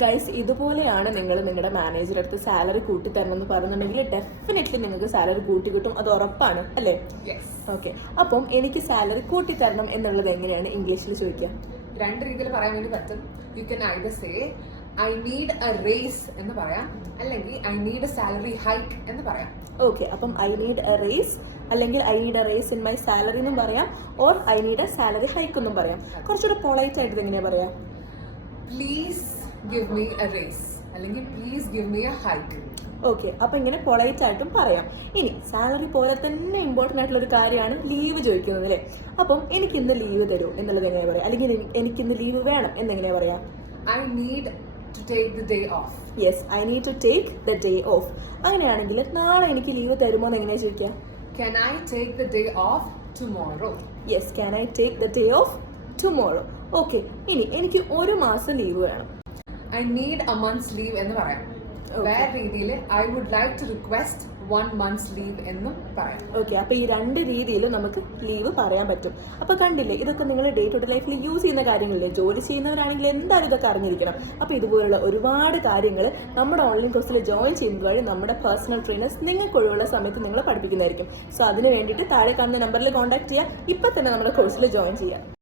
Guys ഇതുപോലെയാണ് നിങ്ങൾ നിങ്ങളുടെ മാനേജറെ അടുത്ത് സാലറി കൂട്ടി തരണം എന്ന് പറയുന്നുണ്ടെങ്കിൽ ഡെഫിനറ്റ്ലി നിങ്ങൾക്ക് സാലറി കൂട്ടി കിട്ടും. അത് ഉറപ്പാണ് അല്ലേ? ഓക്കെ അപ്പം എനിക്ക് സാലറി കൂട്ടി തരണം എന്നുള്ളത് എങ്ങനെയാണ്? ഇംഗ്ലീഷിൽ ചോദിക്കുക രണ്ട് രീതിയിൽ പറയാൻ വേണ്ടി പറ്റും. You can either say I need a raise എന്ന് പറയാം. അല്ലെങ്കിൽ I need a salary hike എന്ന് പറയാം. ഓക്കെ അപ്പം ഐ നീഡ് എ റേസ് അല്ലെങ്കിൽ I need a raise in my salary എന്നും പറയാം. Or I need a salary hike എന്നും പറയാം. കുറച്ചുകൂടെ പൊളൈറ്റ് ആയിട്ട് എങ്ങനെയാ പറയാ? Please give me a raise അല്ലെങ്കിൽ please give me a hike okay അപ്പൊ ഇങ്ങനെ പൊളൈറ്റ് ആയിട്ടും പറയാം. ഇനി സാലറി പോലെ തന്നെ ഇമ്പോർട്ടന്റ് ആയിട്ടുള്ള ഒരു കാര്യമാണ് ലീവ് ചോദിക്കുന്നത് അല്ലേ? അപ്പം എനിക്ക് ഇന്ന് ലീവ് തരൂ എന്നുള്ളത് എങ്ങനെയാ പറയാം? അല്ലെങ്കിൽ എനിക്ക് ഇന്ന് ലീവ് വേണം എന്നെങ്ങനെയാ പറയാ? I need to take the day off yes I need to take the day off അങ്ങനെയാണെങ്കിൽ നാളെ എനിക്ക് ലീവ് തരുമോ എന്ന് എങ്ങനെയാ ചോദിക്കാം? Yes can I take the day off tomorrow okay ഇനി എനിക്ക് ഒരു മാസം ലീവ് വേണം. I need a month's leave എന്ന് പറയാം. വേറെ രീതിയിൽ I would like to request one month's leave എന്നും പറയാം. ഓക്കെ അപ്പൊ ഈ രണ്ട് രീതിയിലും നമുക്ക് ലീവ് പറയാൻ പറ്റും. അപ്പൊ കണ്ടില്ലേ ഇതൊക്കെ നിങ്ങൾ ഡേ ടു ഡേ ലൈഫിൽ യൂസ് ചെയ്യുന്ന കാര്യങ്ങളില്ലേ? ജോലി ചെയ്യുന്നവരാണെങ്കിൽ എന്തായാലും ഇതൊക്കെ അറിഞ്ഞിരിക്കണം? അപ്പൊ ഇതുപോലുള്ള ഒരുപാട് കാര്യങ്ങൾ നമ്മുടെ ഓൺലൈൻ കോഴ്സിൽ ജോയിൻ ചെയ്യുന്നത് വഴി നമ്മുടെ പേഴ്സണൽ ട്രെയിനേഴ്സ് നിങ്ങൾക്ക് ഒഴിവുള്ള സമയത്ത് നിങ്ങളെ പഠിപ്പിക്കുന്നതായിരിക്കും. സോ അതിന് വേണ്ടിയിട്ട് താഴെ കാണുന്ന നമ്പറിൽ കോൺടാക്ട് ചെയ്യുക ഇപ്പൊ തന്നെ നമ്മുടെ കോഴ്സിൽ ജോയിൻ ചെയ്യുക